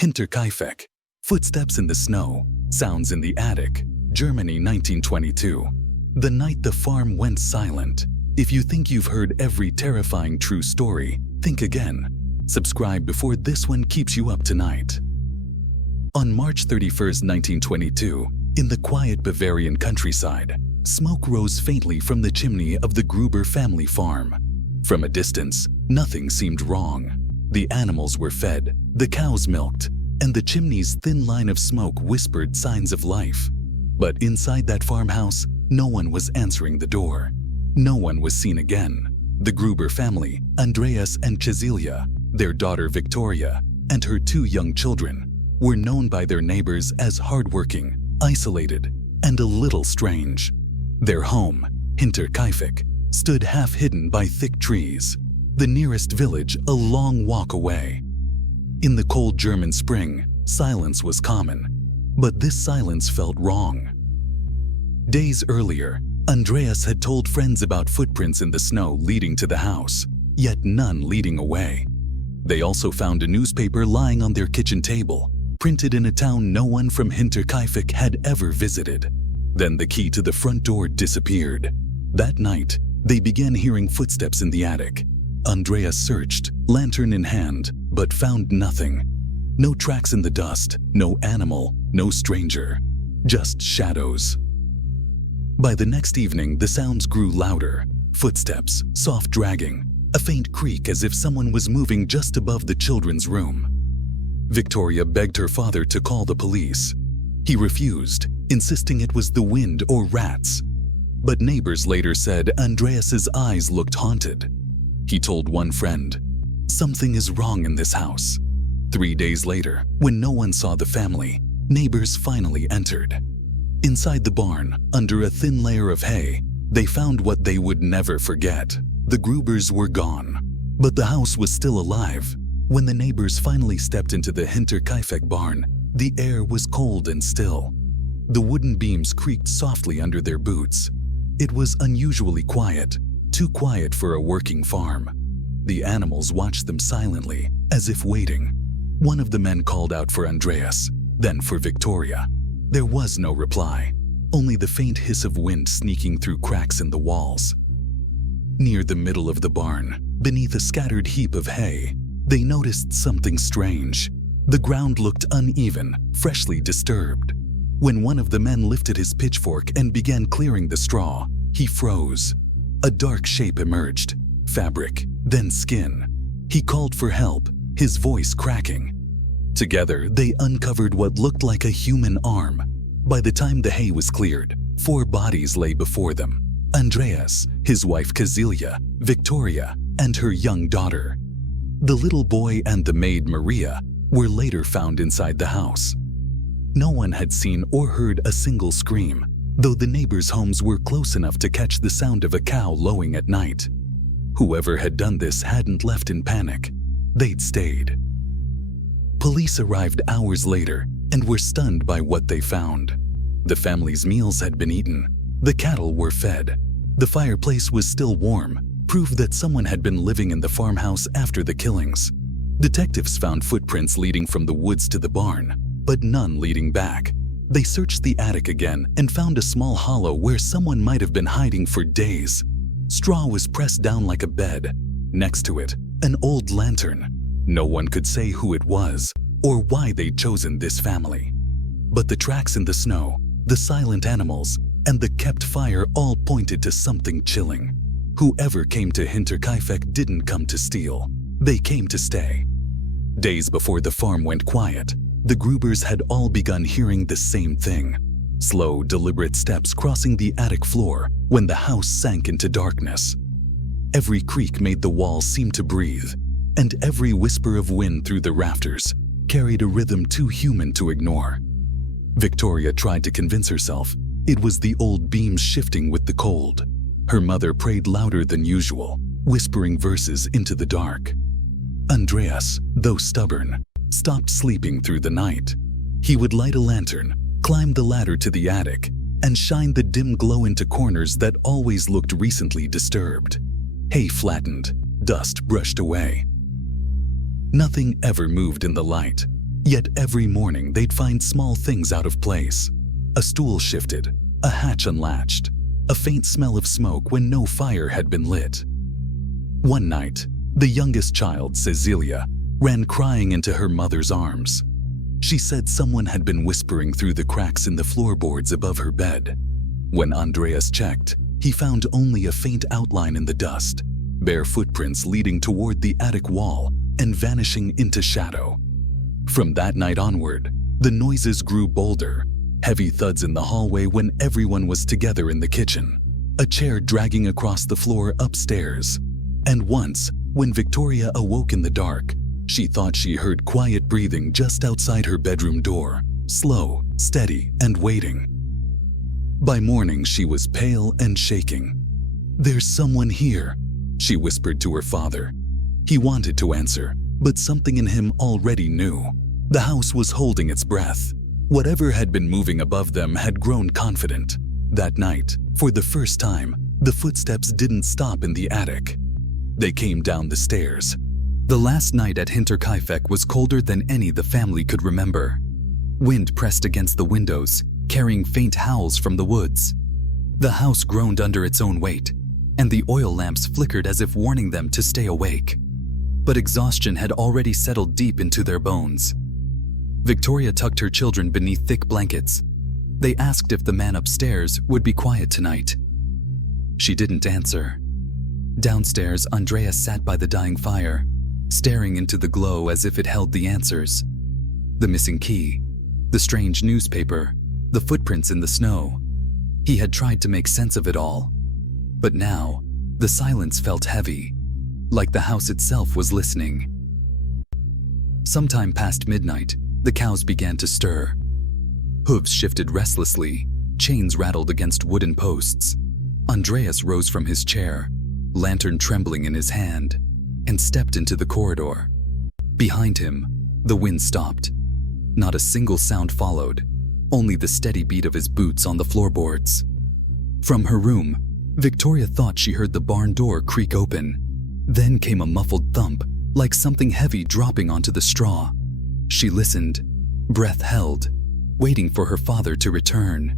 Hinterkaifeck, footsteps in the snow, sounds in the attic, Germany 1922. The night the farm went silent. If you think you've heard every terrifying true story, think again. Subscribe before this one keeps you up tonight. On March 31, 1922, in the quiet Bavarian countryside, smoke rose faintly from the chimney of the Gruber family farm. From a distance, nothing seemed wrong. The animals were fed, the cows milked, and the chimney's thin line of smoke whispered signs of life. But inside that farmhouse, no one was answering the door. No one was seen again. The Gruber family, Andreas and Cecilia, their daughter Victoria, and her two young children, were known by their neighbors as hardworking, isolated, and a little strange. Their home, Hinterkaifeck, stood half hidden by thick trees, the nearest village a long walk away. In the cold German spring, silence was common, but this silence felt wrong. Days earlier, Andreas had told friends about footprints in the snow leading to the house, yet none leading away. They also found a newspaper lying on their kitchen table, printed in a town no one from Hinterkaifeck had ever visited. Then the key to the front door disappeared. That night, they began hearing footsteps in the attic. Andreas searched, lantern in hand, but found nothing. No tracks in the dust, no animal, no stranger, just shadows. By the next evening, the sounds grew louder. Footsteps, soft dragging, a faint creak as if someone was moving just above the children's room. Victoria begged her father to call the police. He refused, insisting it was the wind or rats. But neighbors later said Andreas's eyes looked haunted. He told one friend, "Something is wrong in this house." 3 days later, when no one saw the family, neighbors finally entered. Inside the barn, under a thin layer of hay, they found what they would never forget. The Grubers were gone, but the house was still alive. When the neighbors finally stepped into the Hinterkaifeck barn, the air was cold and still. The wooden beams creaked softly under their boots. It was unusually quiet, too quiet for a working farm. The animals watched them silently, as if waiting. One of the men called out for Andreas, then for Victoria. There was no reply, only the faint hiss of wind sneaking through cracks in the walls. Near the middle of the barn, beneath a scattered heap of hay, they noticed something strange. The ground looked uneven, freshly disturbed. When one of the men lifted his pitchfork and began clearing the straw, he froze. A dark shape emerged, fabric, then skin. He called for help, his voice cracking. Together, they uncovered what looked like a human arm. By the time the hay was cleared, 4 bodies lay before them. Andreas, his wife Cecilia, Victoria, and her young daughter. The little boy and the maid Maria were later found inside the house. No one had seen or heard a single scream, though the neighbors' homes were close enough to catch the sound of a cow lowing at night. Whoever had done this hadn't left in panic. They'd stayed. Police arrived hours later and were stunned by what they found. The family's meals had been eaten. The cattle were fed. The fireplace was still warm, proof that someone had been living in the farmhouse after the killings. Detectives found footprints leading from the woods to the barn, but none leading back. They searched the attic again and found a small hollow where someone might have been hiding for days. Straw was pressed down like a bed. Next to it, an old lantern. No one could say who it was or why they'd chosen this family. But the tracks in the snow, the silent animals, and the kept fire all pointed to something chilling. Whoever came to Hinterkaifeck didn't come to steal. They came to stay. Days before the farm went quiet, the Grubers had all begun hearing the same thing. Slow, deliberate steps crossing the attic floor when the house sank into darkness. Every creak made the walls seem to breathe, and every whisper of wind through the rafters carried a rhythm too human to ignore. Victoria tried to convince herself it was the old beams shifting with the cold. Her mother prayed louder than usual, whispering verses into the dark. Andreas, though stubborn, stopped sleeping through the night. He would light a lantern, climb the ladder to the attic, and shine the dim glow into corners that always looked recently disturbed. Hay flattened, dust brushed away. Nothing ever moved in the light, Yet every morning they'd find small things out of place. A stool shifted, a hatch unlatched, a faint smell of smoke when no fire had been lit. One night, the youngest child, Cecilia, ran crying into her mother's arms. She said someone had been whispering through the cracks in the floorboards above her bed. When Andreas checked, he found only a faint outline in the dust, bare footprints leading toward the attic wall and vanishing into shadow. From that night onward, the noises grew bolder, heavy thuds in the hallway when everyone was together in the kitchen, a chair dragging across the floor upstairs. And once, when Victoria awoke in the dark, she thought she heard quiet breathing just outside her bedroom door, slow, steady, and waiting. By morning, she was pale and shaking. "There's someone here," she whispered to her father. He wanted to answer, but something in him already knew. The house was holding its breath. Whatever had been moving above them had grown confident. That night, for the first time, the footsteps didn't stop in the attic. They came down the stairs. The last night at Hinterkaifeck was colder than any the family could remember. Wind pressed against the windows, carrying faint howls from the woods. The house groaned under its own weight, and the oil lamps flickered as if warning them to stay awake. But exhaustion had already settled deep into their bones. Victoria tucked her children beneath thick blankets. They asked if the man upstairs would be quiet tonight. She didn't answer. Downstairs, Andreas sat by the dying fire, staring into the glow as if it held the answers. The missing key, the strange newspaper, the footprints in the snow. He had tried to make sense of it all. But now, the silence felt heavy, like the house itself was listening. Sometime past midnight, the cows began to stir. Hooves shifted restlessly, chains rattled against wooden posts. Andreas rose from his chair, lantern trembling in his hand, and stepped into the corridor. Behind him, the wind stopped. Not a single sound followed, only the steady beat of his boots on the floorboards. From her room, Victoria thought she heard the barn door creak open. Then came a muffled thump, like something heavy dropping onto the straw. She listened, breath held, waiting for her father to return.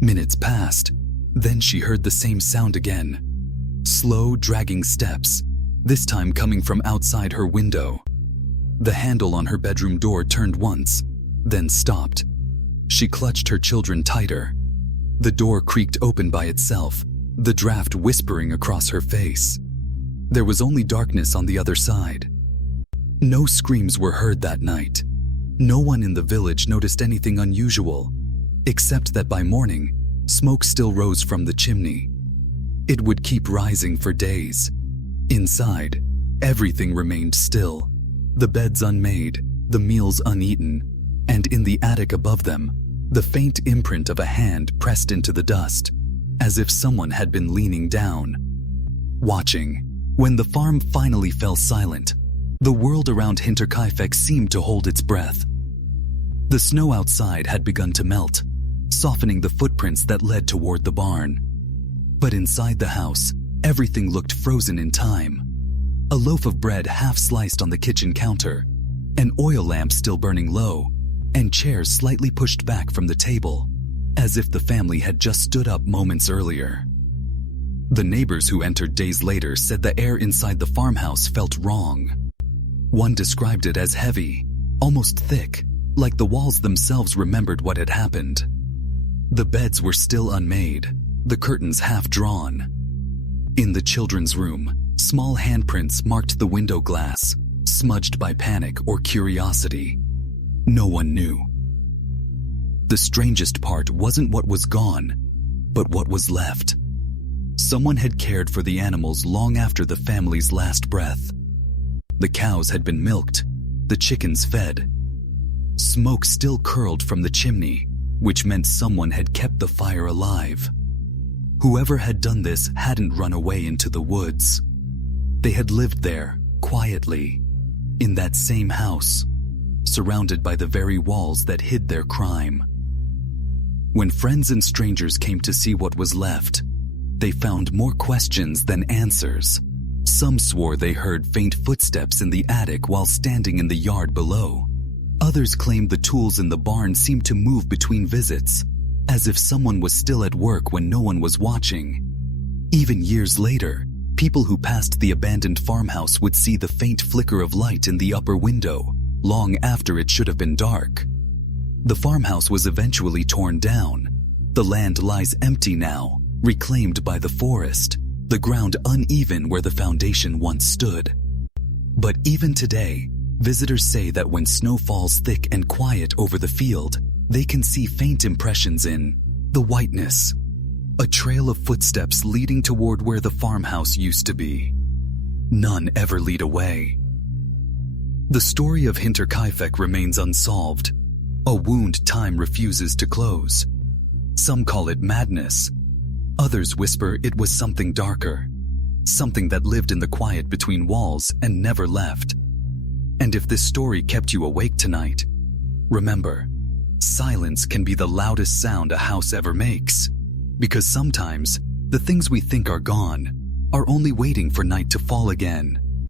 Minutes passed, then she heard the same sound again. Slow, dragging steps, this time coming from outside her window. The handle on her bedroom door turned once, then stopped. She clutched her children tighter. The door creaked open by itself, the draft whispering across her face. There was only darkness on the other side. No screams were heard that night. No one in the village noticed anything unusual, except that by morning, smoke still rose from the chimney. It would keep rising for days. Inside, everything remained still. The beds unmade, the meals uneaten, and in the attic above them, the faint imprint of a hand pressed into the dust, as if someone had been leaning down, watching. When the farm finally fell silent, the world around Hinterkaifeck seemed to hold its breath. The snow outside had begun to melt, softening the footprints that led toward the barn. But inside the house, everything looked frozen in time. A loaf of bread half sliced on the kitchen counter, an oil lamp still burning low, and chairs slightly pushed back from the table, as if the family had just stood up moments earlier. The neighbors who entered days later said the air inside the farmhouse felt wrong. One described it as heavy, almost thick, like the walls themselves remembered what had happened. The beds were still unmade, the curtains half drawn. In the children's room, small handprints marked the window glass, smudged by panic or curiosity. No one knew. The strangest part wasn't what was gone, but what was left. Someone had cared for the animals long after the family's last breath. The cows had been milked, the chickens fed. Smoke still curled from the chimney, which meant someone had kept the fire alive. Whoever had done this hadn't run away into the woods. They had lived there, quietly, in that same house, surrounded by the very walls that hid their crime. When friends and strangers came to see what was left, they found more questions than answers. Some swore they heard faint footsteps in the attic while standing in the yard below. Others claimed the tools in the barn seemed to move between visits, as if someone was still at work when no one was watching. Even years later, people who passed the abandoned farmhouse would see the faint flicker of light in the upper window, long after it should have been dark. The farmhouse was eventually torn down. The land lies empty now, reclaimed by the forest, the ground uneven where the foundation once stood. But even today, visitors say that when snow falls thick and quiet over the field, they can see faint impressions in the whiteness. A trail of footsteps leading toward where the farmhouse used to be. None ever lead away. The story of Hinterkaifeck remains unsolved, a wound time refuses to close. Some call it madness. Others whisper it was something darker, something that lived in the quiet between walls and never left. And if this story kept you awake tonight, remember, silence can be the loudest sound a house ever makes. Because sometimes, the things we think are gone are only waiting for night to fall again.